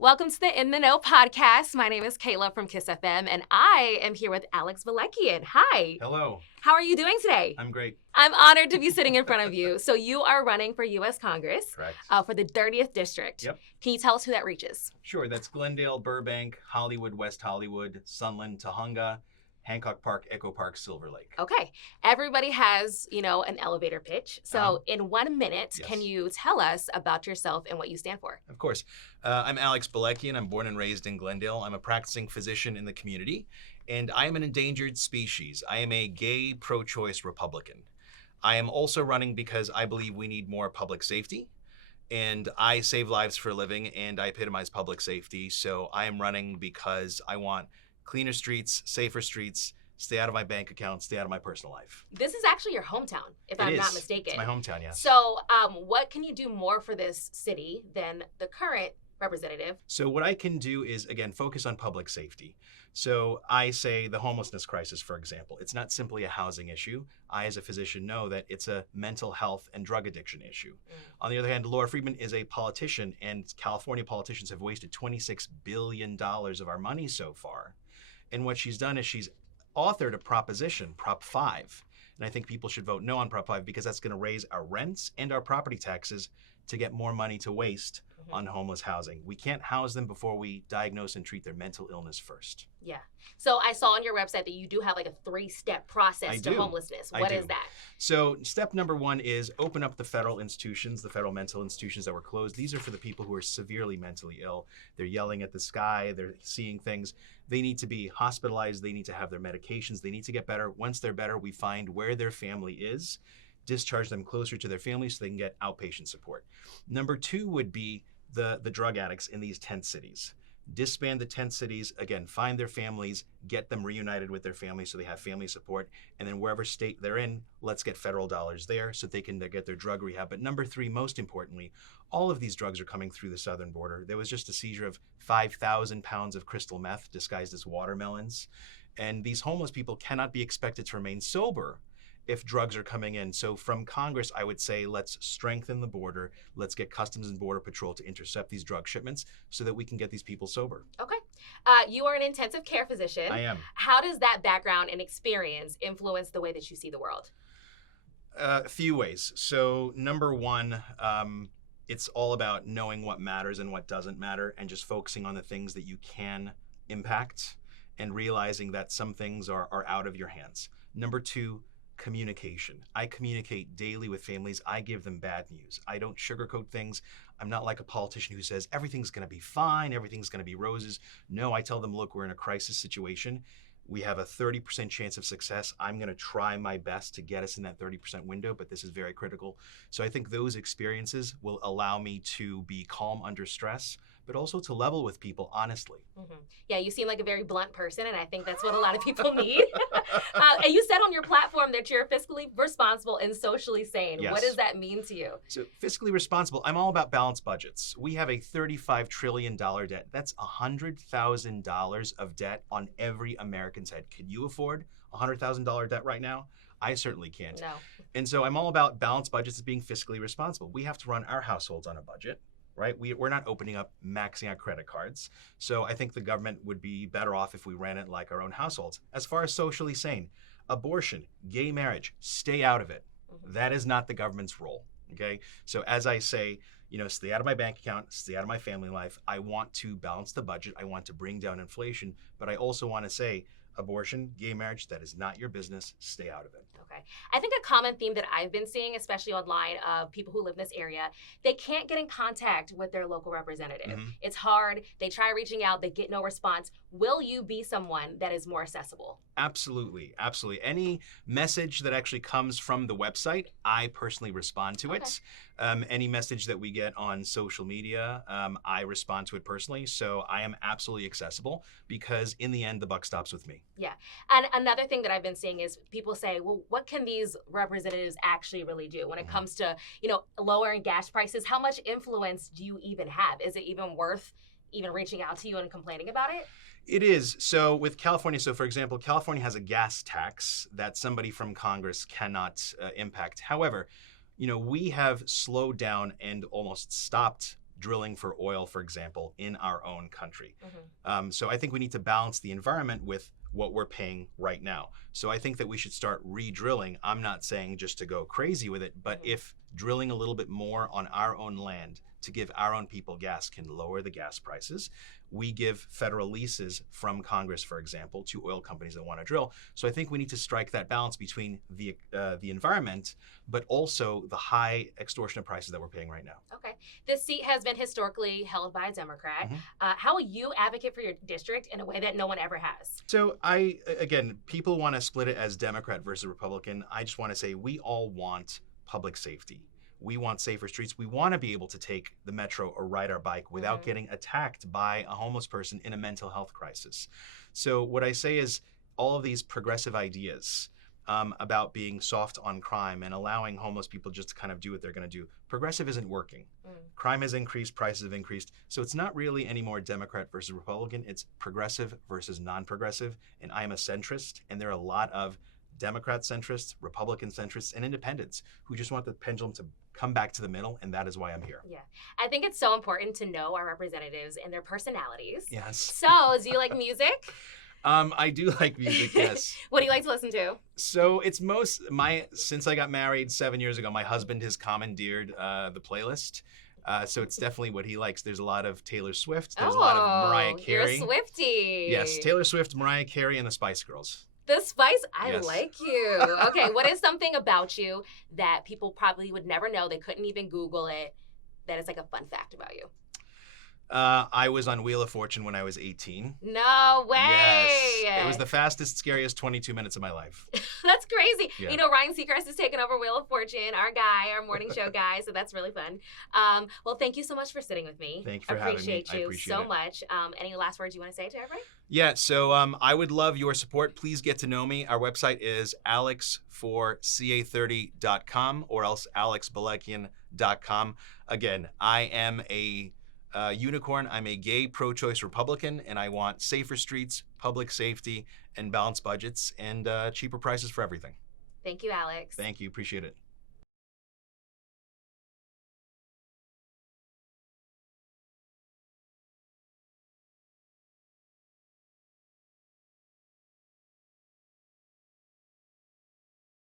Welcome to the In the Know podcast. My name is Kayla from Kiss FM, and I am here with Alex Balekian. Hi. Hello. How are you doing today? I'm great. I'm honored to be sitting in front of you. So you are running for U.S. Congress Correct. for the 30th District. Yep. Can you tell us who that reaches? Sure. That's Glendale, Burbank, Hollywood, West Hollywood, Sunland, Tahunga, Hancock Park, Echo Park, Silver Lake. Okay. Everybody has, an elevator pitch. So in 1 minute, Yes. Can you tell us about yourself and what you stand for? Of course. I'm Alex Balekian. I'm born and raised in Glendale. I'm a practicing physician in the community, and I am an endangered species. I am a gay, pro-choice Republican. I am also running because I believe we need more public safety, and I save lives for a living, and I epitomize public safety. So I am running because I want cleaner streets, safer streets, stay out of my bank account, stay out of my personal life. This is actually your hometown, if I'm not mistaken. It's my hometown, yes. So what can you do more for this city than the current representative? So what I can do is, again, focus on public safety. So I say the homelessness crisis, for example, it's not simply a housing issue. I, as a physician, know that it's a mental health and drug addiction issue. On the other hand, Laura Friedman is a politician, and California politicians have wasted $26 billion of our money so far. And what she's done is she's authored a proposition, Prop 5. And I think people should vote no on Prop 5 because that's going to raise our rents and our property taxes to get more money to waste on homeless housing. We can't house them before we diagnose and treat their mental illness first. Yeah. So I saw on your website that you do have like a 3-step process to homelessness. What is that? So step number 1 is open up the federal institutions, the federal mental institutions that were closed. These are for the people who are severely mentally ill. They're yelling at the sky. They're seeing things. They need to be hospitalized. They need to have their medications. They need to get better. Once they're better, we find where their family is, discharge them closer to their family so they can get outpatient support. Number 2 would be the drug addicts in these tent cities. Disband the tent cities, again, find their families, get them reunited with their families so they have family support, and then wherever state they're in, let's get federal dollars there so they can get their drug rehab. But number 3, most importantly, all of these drugs are coming through the southern border. There was just a seizure of 5,000 pounds of crystal meth disguised as watermelons. And these homeless people cannot be expected to remain sober if drugs are coming in. So from Congress, I would say let's strengthen the border. Let's get Customs and Border Patrol to intercept these drug shipments so that we can get these people sober. Okay. You are an intensive care physician. I am. How does that background and experience influence the way that you see the world? A few ways. So number 1, it's all about knowing what matters and what doesn't matter and just focusing on the things that you can impact and realizing that some things are out of your hands. Number 2, communication. I communicate daily with families. I give them bad news. I don't sugarcoat things. I'm not like a politician who says everything's going to be fine, everything's going to be roses. No, I tell them, look, we're in a crisis situation. We have a 30% chance of success. I'm going to try my best to get us in that 30% window, but this is very critical. So I think those experiences will allow me to be calm under stress, but also to level with people honestly. Yeah, you seem like a very blunt person, and I think that's what a lot of people need. And you said on your platform that you're fiscally responsible and socially sane. Yes. What does that mean to you? So fiscally responsible, I'm all about balanced budgets. We have a $35 trillion debt. That's $100,000 of debt on every American's head. Can you afford a $100,000 debt right now? I certainly can't. No. And so I'm all about balanced budgets as being fiscally responsible. We have to run our households on a budget. Right? We're not opening up, maxing out credit cards. So I think the government would be better off if we ran it like our own households. As far as socially sane, abortion, gay marriage, stay out of it. That is not the government's role. Okay? So as I say, stay out of my bank account, stay out of my family life. I want to balance the budget. I want to bring down inflation. But I also want to say, abortion, gay marriage, that is not your business. Stay out of it. Okay. I think a common theme that I've been seeing, especially online, of people who live in this area, they can't get in contact with their local representative. It's hard. They try reaching out. They get no response. Will you be someone that is more accessible? Absolutely. Absolutely. Any message that actually comes from the website, I personally respond to it. Any message that we get on social media, I respond to it personally. So I am absolutely accessible because in the end, the buck stops with me. Yeah. And another thing that I've been seeing is people say, well, what can these representatives actually really do when it comes to, lowering gas prices? How much influence do you even have? Is it even worth even reaching out to you and complaining about it? It is. So with California, for example, California has a gas tax that somebody from Congress cannot impact. However, we have slowed down and almost stopped drilling for oil, for example, in our own country. Mhm. So I think we need to balance the environment with what we're paying right now. So I think that we should start re-drilling. I'm not saying just to go crazy with it, but Mhm. if drilling a little bit more on our own land to give our own people gas can lower the gas prices. We give federal leases from Congress, for example, to oil companies that want to drill. So I think we need to strike that balance between the environment, but also the high extortionate prices that we're paying right now. Okay. This seat has been historically held by a Democrat. Mhm. How will you advocate for your district in a way that no one ever has? So again, people want to split it as Democrat versus Republican. I just want to say we all want public safety. We want safer streets. We want to be able to take the metro or ride our bike without Mhm. getting attacked by a homeless person in a mental health crisis. So what I say is all of these progressive ideas about being soft on crime and allowing homeless people just to kind of do what they're going to do, progressive isn't working. Mm. Crime has increased, prices have increased. So it's not really anymore Democrat versus Republican. It's progressive versus non-progressive. And I am a centrist, and there are a lot of Democrat centrists, Republican centrists, and independents who just want the pendulum to come back to the middle, and that is why I'm here. Yeah. I think it's so important to know our representatives and their personalities. Yes. So, do you like music? I do like music, yes. What do you like to listen to? So it's since I got married 7 years ago, my husband has commandeered the playlist. So it's definitely what he likes. There's a lot of Taylor Swift. There's a lot of Mariah Carey. You're a Swiftie. Yes, Taylor Swift, Mariah Carey, and the Spice Girls. The Spice, I Yes. like you. Okay, what is something about you that people probably would never know? They couldn't even Google it. That is like a fun fact about you. I was on Wheel of Fortune when I was 18. No way. Yes. It was the fastest, scariest 22 minutes of my life. That's crazy. Yeah. You know, Ryan Seacrest has taken over Wheel of Fortune, our guy, our morning show guy. So that's really fun. Well, thank you so much for sitting with me. Thank you for having me. Appreciate I you appreciate so it. much. Any last words you want to say to everybody? Yeah, so I would love your support. Please get to know me. Our website is alexforca30.com or else alexbalekian.com. Again, I am a unicorn. I'm a gay pro-choice Republican, and I want safer streets, public safety, and balanced budgets, and cheaper prices for everything. Thank you, Alex. Thank you. Appreciate it.